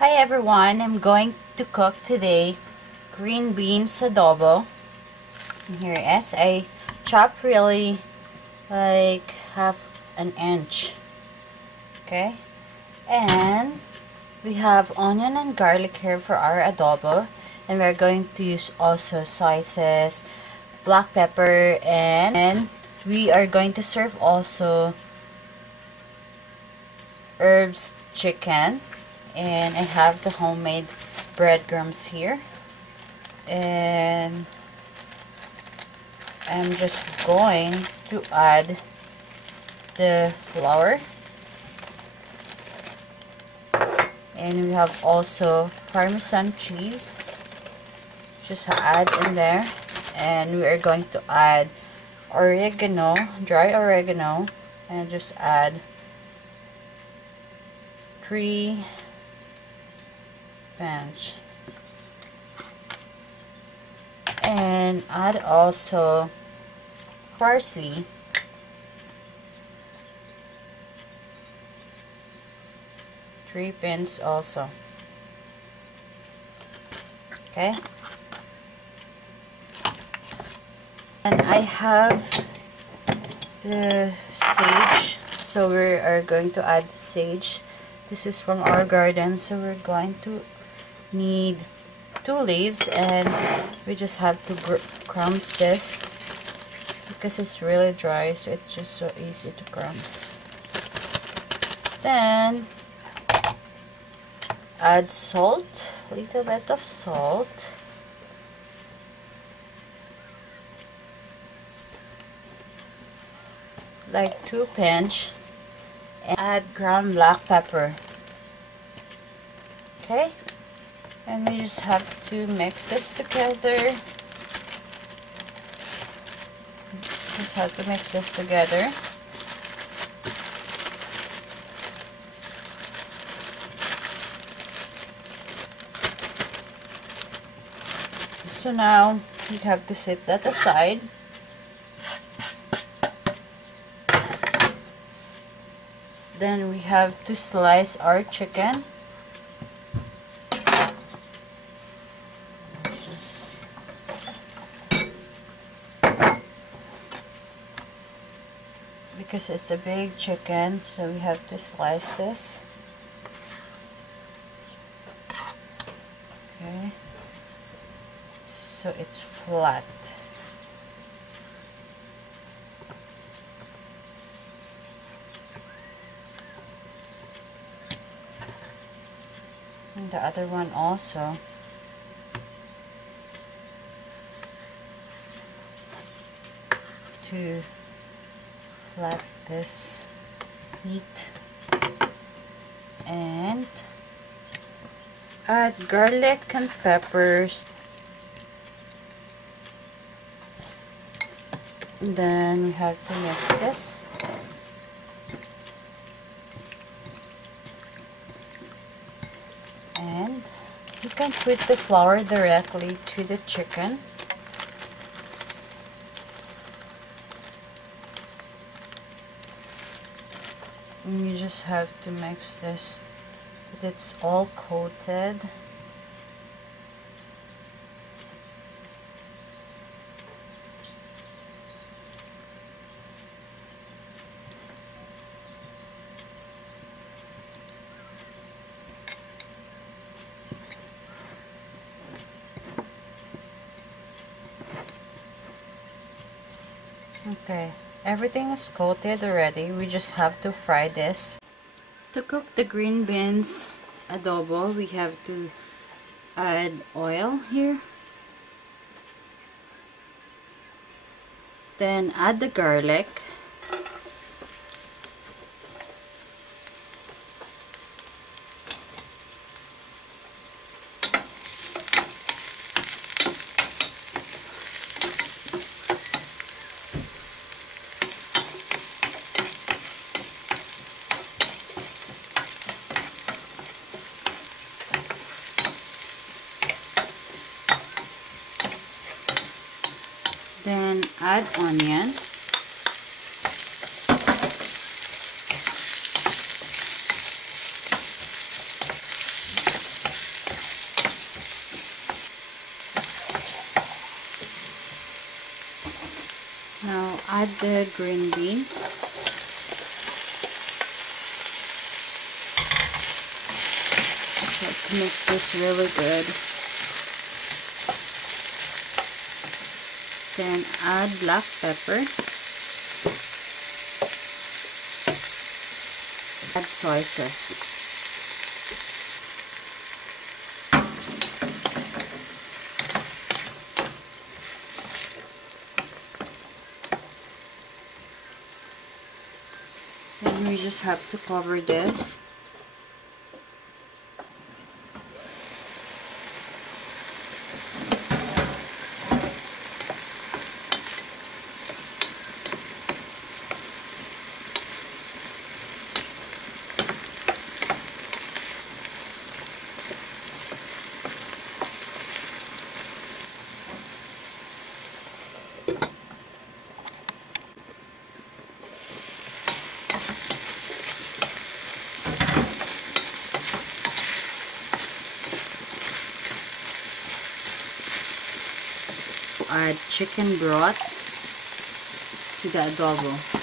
Hi everyone, I'm going to cook today green beans adobo. And here is I chop really like half an inch. Okay, and we have onion and garlic here for our adobo, and we're going to use also slices, black pepper, and we are going to serve also herbs chicken. And I have the homemade breadcrumbs here, and I'm just going to add the flour, and we have also parmesan cheese, just add in there, and we are going to add oregano, dry oregano, and just add 3 pinch, and add also parsley, 3 pins also. Okay, and I have the sage, so we are going to add sage. This is from our garden, so we're going to need 2 leaves, and we just have to crumbs this because it's really dry, so it's just so easy to crumbs. Then add salt, a little bit of salt, like 2 pinch, and add ground black pepper. Okay, and we just have to mix this together. Just have to mix this together. So now you have to set that aside. Then we have to slice our chicken. Because it's a big chicken, so we have to slice this. Okay, so it's flat. And the other one also. To flat this meat, and add garlic and peppers. And then we have to mix this. And you can put the flour directly to the chicken. And you just have to mix this that it's all coated. Okay, everything is coated already. We just have to fry this. To cook the green beans adobo, we have to add oil here. Then add the garlic. Then add onion. add the green beans. Try to mix this really good. Then add black pepper. Add soy sauce. Then we just have to cover this. Add chicken broth to the adobo.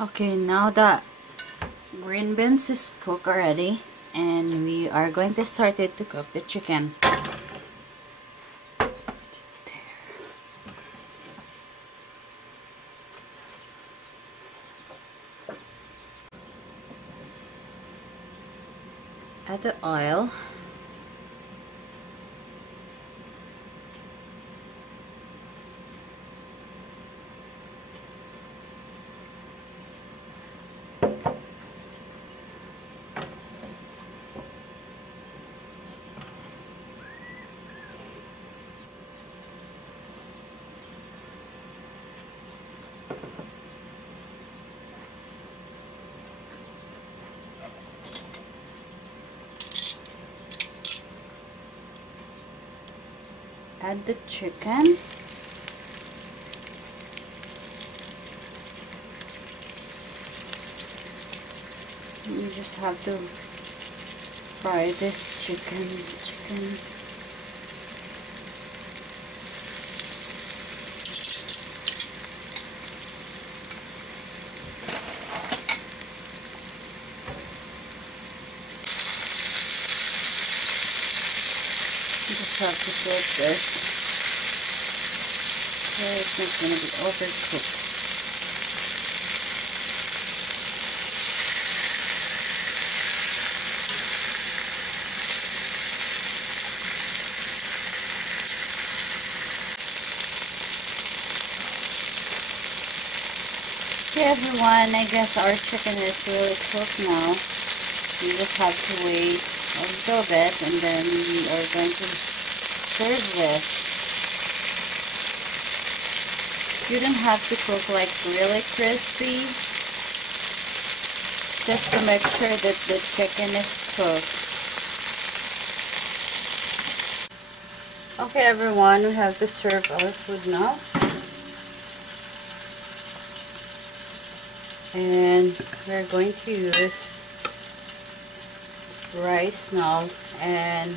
Okay, now that green beans is cooked already, and we are going to start it to cook the chicken. Add the oil. Add the chicken. You just have to fry this chicken. You just have to flip this so it's not going to be overcooked. Okay everyone, I guess our chicken is really cooked now. You just have to wait a little bit and then we are going to serve this. You don't have to cook like really crispy, just to make sure that the chicken is cooked. Okay everyone, we have to serve our food now. And we're going to use rice now, and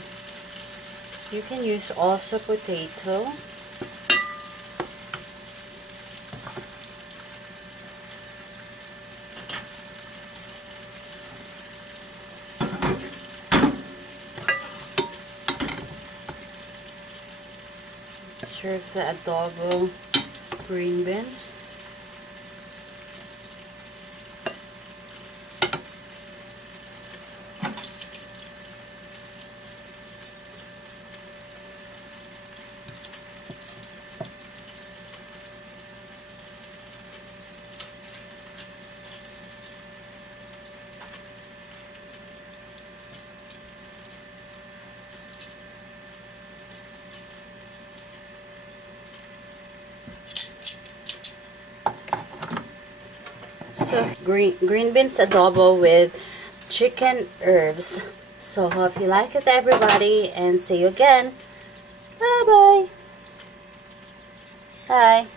you can use also potato. Serve the adobo green beans. So green beans adobo with chicken herbs. So hope you like it, everybody, and see you again. Bye bye. Bye.